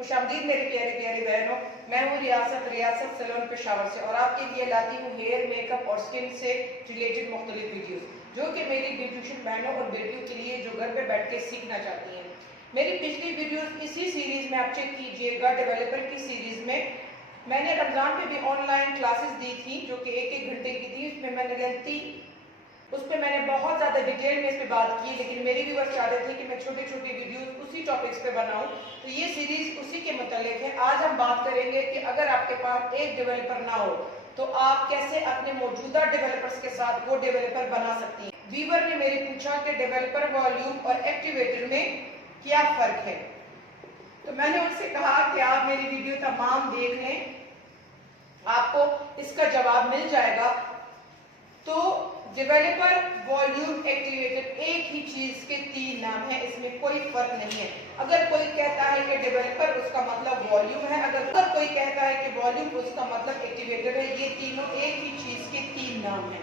खुशामदीद मेरे प्यारे प्यारे बहनों, मैं हूँ रियासत सैलून पेशावर से और आपके लिए लाती हूँ हेयर मेकअप और स्किन से रिलेटेड मुख्तलिफ वीडियोस जो कि मेरी ब्यूटिशियन बहनों और बेटियों के लिए जो घर पे बैठ के सीखना चाहती हैं। मेरी पिछली वीडियोस इसी सीरीज में आप चेक कीजिएगा। डेवलपर की सीरीज में मैंने रमजान पे भी ऑनलाइन क्लासेस दी थी जो कि 1-1 घंटे की थी। उसमें मैंने बहुत ज़्यादा डिटेल में इस पे बात की, लेकिन मेरी व्यूअर्स चाहते थे कि मैं छोटे छोटे वीडियोस उसी टॉपिक्स पे बनाऊं, तो ये सीरीज उसी के मुतालिक है। आज हम बात करेंगे कि अगर आपके पास एक डेवलपर ना हो तो आप कैसे अपने मौजूदा डेवलपर्स के साथ वो डेवलपर बना सकती हैं। व्यूअर ने मेरे पूछा कि डेवलपर वॉल्यूम और एक्टिवेटर में क्या फ़र्क है, तो मैंने उनसे कहा कि आप मेरी वीडियो तमाम देख लें, आपको इसका जवाब मिल जाएगा। तो डेवलपर, वॉल्यूम, एक्टिवेटर एक ही चीज के 3 नाम है, इसमें कोई फर्क नहीं है। अगर कोई कहता है कि डेवलपर उसका मतलब वॉल्यूम है, अगर कोई कहता है कि वॉल्यूम उसका मतलब एक्टिवेटर है, ये तीनों एक ही चीज के 3 नाम है।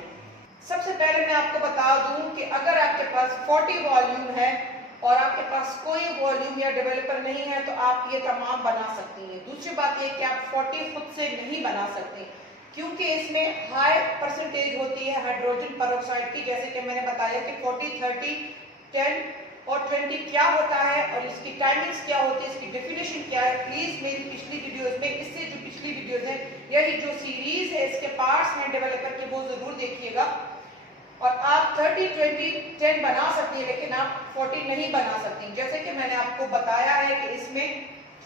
सबसे पहले मैं आपको बता दूं कि अगर आपके पास 40 वॉल्यूम है और आपके पास कोई वॉल्यूम या डेवलपर नहीं है तो आप ये तमाम बना सकती हैं। दूसरी बात ये कि आप 40 खुद से नहीं बना सकते क्योंकि इसमें हाई परसेंटेज होती है हाइड्रोजन पेरोक्साइड की। जैसे कि मैंने बताया कि 40, 30, 10 और 20 क्या होता है और इसकी टाइमिंग्स क्या होती है, इसकी डेफिनेशन क्या है। प्लीज मेरी पिछली वीडियोस में, इससे जो पिछली वीडियोस है, यही जो सीरीज है इसके पार्ट्स हैं डेवलपर के, वो जरूर देखिएगा। और आप 30, 20, 10 बना सकती है, लेकिन आप 40 नहीं बना सकती। जैसे कि मैंने आपको बताया है कि इसमें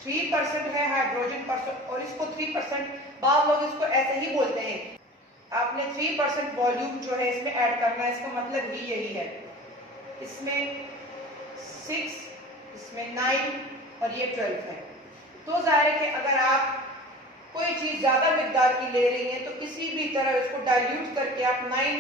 3% है हाइड्रोजन परसेंट और इसको 3%, बाद लोग इसको ऐसे ही बोलते हैं। आपने 3% वॉल्यूम जो है इसमें ऐड करना है, इसका मतलब ही यही है। इसमें 6, इसमें 9 और ये 12 है। तो जाहिर है कि अगर आप कोई चीज ज्यादा मिकदार की ले रही हैं तो किसी भी तरह इसको डाइल्यूट करके आप 9,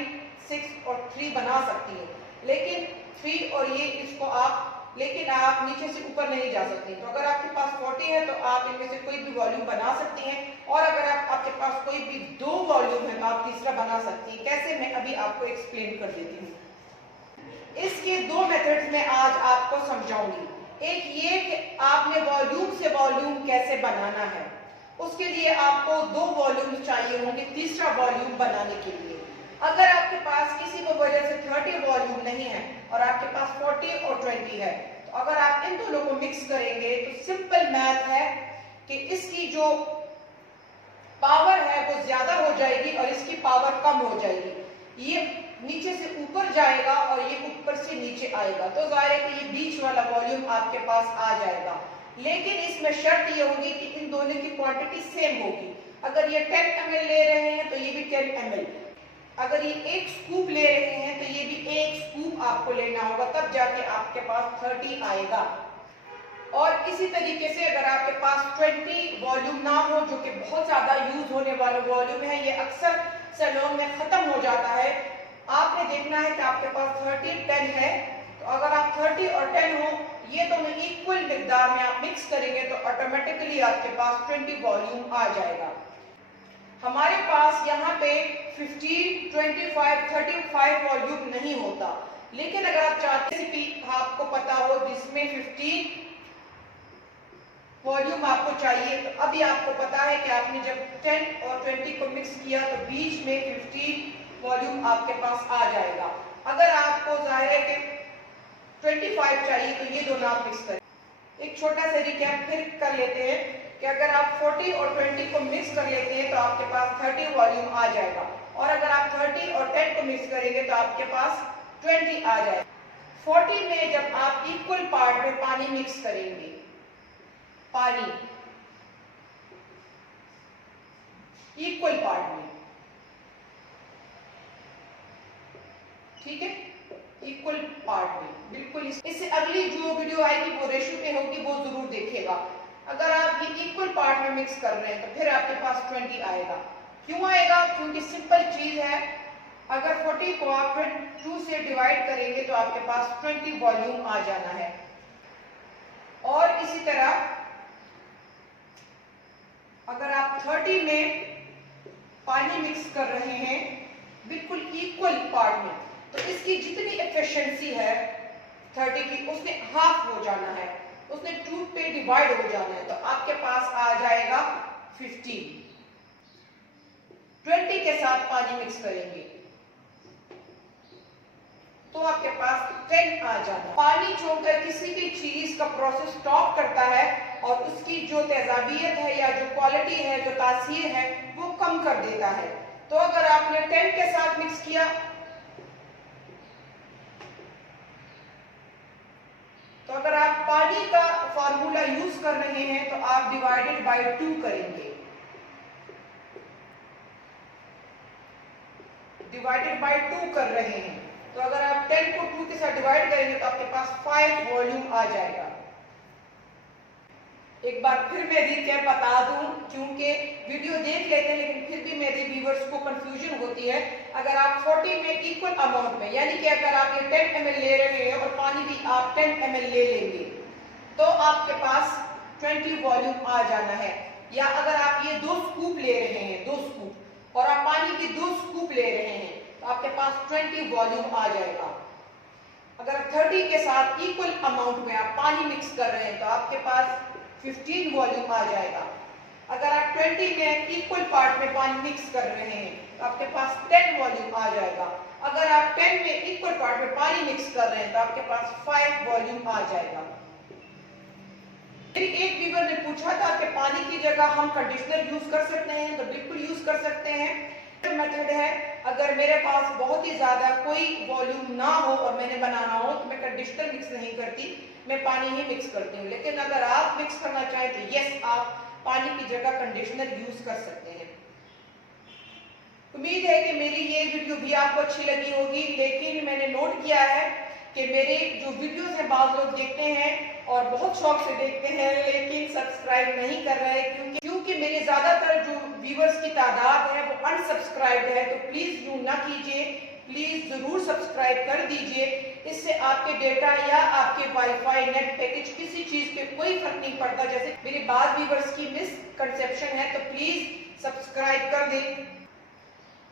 6 और 3 बना सकती हैं, लेकिन 3 और ये इसको आप नीचे से ऊपर नहीं जा सकती। तो अगर आपके पास 40 है तो आप इनमें से कोई भी वॉल्यूम बना सकती हैं, और अगर आपके पास कोई भी 2 वॉल्यूम है तो आप तीसरा बना सकती हैं। कैसे, मैं अभी आपको एक्सप्लेन कर देती हूँ। इसके 2 मेथड्स में आज आपको समझाऊंगी। एक ये कि आपने वॉल्यूम से वॉल्यूम कैसे बनाना है, उसके लिए आपको 2 वॉल्यूम चाहिए होंगे तीसरा वॉल्यूम बनाने के लिए। अगर आपके पास किसी को वजह से 30 वॉल्यूम नहीं है और आपके पास 40 और 20 है, तो अगर आप इन दोनों को मिक्स करेंगे तो सिंपल मैथ है कि इसकी जो पावर है वो ज्यादा हो जाएगी और इसकी पावर कम हो जाएगी। ये नीचे से ऊपर जाएगा और ये ऊपर से नीचे आएगा, तो जाहिर है कि ये बीच वाला वॉल्यूम आपके पास आ जाएगा। लेकिन इसमें शर्त ये होगी कि इन दोनों की क्वांटिटी सेम होगी। अगर ये 10 ml ले रहे हैं तो ये भी 10 ml, अगर ये 1 स्कूप ले रहे हैं तो ये भी 1 स्कूप आपको लेना होगा, तब जाके आपके पास 30 आएगा। और इसी तरीके से अगर आपके पास 20 वॉल्यूम ना हो, जो कि बहुत ज्यादा यूज होने वाला वॉल्यूम है, ये अक्सर सैलून में खत्म हो जाता है, आपने देखना है कि आपके पास 30, 10 है, तो अगर आप 30 और 10 हो, ये दोनों इक्वल मिकदार में आप मिक्स करेंगे तो ऑटोमेटिकली आपके पास 20 वॉल्यूम आ जाएगा। हमारे पास यहाँ पे 15, 25, 35 वॉल्यूम नहीं होता, लेकिन अगर आप चाहते रेसिपी आपको पता हो जिसमें 15 वॉल्यूम आपको चाहिए, तो अभी आपको पता है कि आपने जब 10 और 20 को मिक्स किया तो बीच में 15 वॉल्यूम आपके पास आ जाएगा। अगर आपको जाहिर है कि 25 चाहिए तो ये दोनों आप मिक्स करें। एक छोटा सा रिकैप फिर कर लेते हैं कि अगर आप 40 और 20 को मिक्स कर लेते हैं तो आपके पास 30 वॉल्यूम आ जाएगा, और अगर आप 30 और 10 को मिक्स करेंगे तो आपके पास 20 आ जाएगा। 40 में जब आप इक्वल पार्ट में पानी मिक्स करेंगे, पानी इक्वल पार्ट में, ठीक है, इक्वल पार्ट में बिल्कुल। इससे अगली जो वीडियो आएगी वो रेशो पे होगी, वो जरूर देखिएगा। अगर आप ये इक्वल पार्ट में मिक्स कर रहे हैं तो फिर आपके पास 20 आएगा। क्यों आएगा? क्योंकि सिंपल चीज है, अगर 40 को आप 2 से डिवाइड करेंगे तो आपके पास 20 वॉल्यूम आ जाना है। और इसी तरह अगर आप 30 में पानी मिक्स कर रहे हैं बिल्कुल इक्वल पार्ट में, तो इसकी जितनी एफिशिएंसी है 30 की, उसने हाफ हो जाना है, उसने 2 पे डिवाइड हो जाना है, तो आपके 15, 20 के साथ पानी मिक्स करेंगे तो आपके पास 10 आ जाता है। पानी छोड़कर किसी भी चीज का प्रोसेस स्टॉप करता है और उसकी जो तेजाबियत है या जो क्वालिटी है, जो तासीर है, वो कम कर देता है। तो अगर आपने 10 के साथ मिक्स किया तो अगर आप पानी का फॉर्मूला यूज कर रहे हैं तो आप डिवाइडेड बाय 2 करेंगे। डिवाइडेड बाय 2 कर रहे हैं तो अगर आप 10 को 2 के साथ डिवाइड करेंगे तो आपके पास 5 वॉल्यूम आ जाएगा। एक बार फिर मैं रिकैप बता दूं, क्योंकि वीडियो देख लेते हैं लेकिन फिर भी मेरे व्यूअर्स को कंफ्यूजन होती है। अगर आप 40 में इक्वल अमाउंट में, यानी कि अगर आप ये 10 ml ले रहे हैं और पानी भी आप 10 ml ले लेंगे तो आपके पास 20 वॉल्यूम आ जाना है। या अगर आप ये 2 स्कूप ले रहे हैं, 2 स्कूप, और आप पानी की 2 स्कूप ले रहे हैं तो आपके पास 20 वॉल्यूम आ जाएगा। अगर 30 के साथ इक्वल अमाउंट में आप पानी मिक्स कर रहे हैं तो आपके पास 15 वॉल्यूम आ जाएगा। अगर आप 20 में इक्वल पार्ट में पानी मिक्स कर रहे हैं तो आपके पास 10 वॉल्यूम आ जाएगा। अगर आप 10 में इक्वल पार्ट में पानी मिक्स कर रहे हैं तो आपके पास 5 वॉल्यूम आ जाएगा। एक व्यूअर ने पूछा था कि पानी की जगह हम कंडीशनर यूज कर सकते हैं, तो बिल्कुल यूज कर सकते हैं। मेथड है, अगर मेरे पास बहुत ही ज्यादा कोई वॉल्यूम ना हो और मैंने बनाना हो तो मैं कंडीशनर मिक्स नहीं करती, मैं पानी ही मिक्स करती हूँ। लेकिन अगर आप मिक्स करना चाहें तो यस, आप पानी की जगह कंडीशनर यूज कर सकते हैं। उम्मीद है कि मेरी ये वीडियो भी आपको अच्छी लगी होगी। लेकिन मैंने नोट किया है कि मेरे जो वीडियोस हैं बाज़ लोग देखते हैं और बहुत शौक से देखते हैं लेकिन सब्सक्राइब नहीं कर रहे हैं, क्योंकि मेरे ज्यादातर जो व्यूअर्स की तादाद है वो अनसब्सक्राइब्ड है। तो प्लीज यूं ना कीजिए, प्लीज जरूर सब्सक्राइब कर दीजिए। इससे आपके डेटा या आपके वाईफाई नेट पैकेज किसी चीज पे कोई फर्क नहीं पड़ता। जैसे मेरे बाज़ व्यूअर्स की मिसकंसेप्शन है, तो प्लीज सब्सक्राइब कर दें।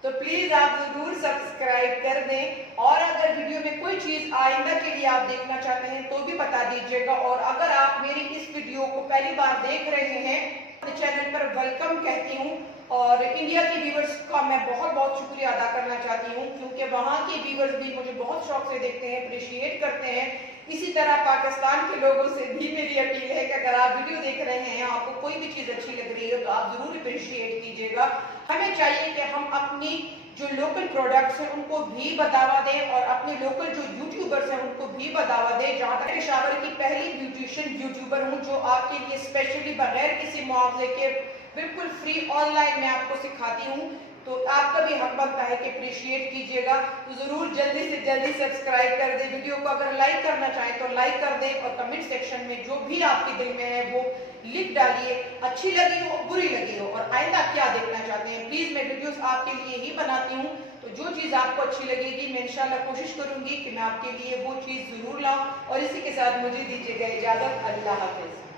तो प्लीज आप जरूर सब्सक्राइब कर दें। और अगर वीडियो में कोई चीज आइंदा के लिए आप देखना चाहते हैं तो भी बता दीजिएगा। और अगर आप मेरी इस वीडियो को पहली बार देख रहे हैं तो चैनल पर वेलकम कहती हूँ। और इंडिया के व्यूअर्स का मैं बहुत बहुत शुक्रिया अदा करना चाहती हूँ, क्योंकि वहाँ के व्यूअर्स भी मुझे बहुत शौक से देखते हैं, अप्रिशिएट करते हैं। इसी तरह पाकिस्तान के लोगों से भी मेरी अपील है कि अगर आप वीडियो देख रहे हैं, आपको कोई भी चीज अच्छी लग रही है तो आप जरूर अप्रिशिएट कीजिएगा। हमें चाहिए कि हम अपनी जो लोकल प्रोडक्ट्स हैं उनको भी बढ़ावा दें और अपने लोकल जो यूट्यूबर्स हैं उनको भी बढ़ावा दें। जहाँ तक पेशावर की पहली ब्यूटिशियन यूट्यूबर हूँ जो आपके लिए स्पेशली बगैर किसी मुआवजे के बिल्कुल फ्री ऑनलाइन मैं आपको सिखाती हूँ। तो आपका भी हक बनता है कि अप्रिशिएट कीजिएगा। तो जरूर जल्दी से जल्दी सब्सक्राइब कर दें। वीडियो को अगर लाइक करना चाहें तो लाइक कर दें और कमेंट सेक्शन में जो भी आपके दिल में है वो लिख डालिए, अच्छी लगी हो, बुरी लगी हो, और आइंदा क्या देखना चाहते हैं। प्लीज मैं वीडियोस आपके लिए ही बनाती हूँ, तो जो चीज आपको अच्छी लगेगी मैं इंशाल्लाह कोशिश करूंगी कि मैं आपके लिए वो चीज जरूर लाऊं। और इसी के साथ मुझे दीजिएगा इजाजत। अल्लाह हाफिज।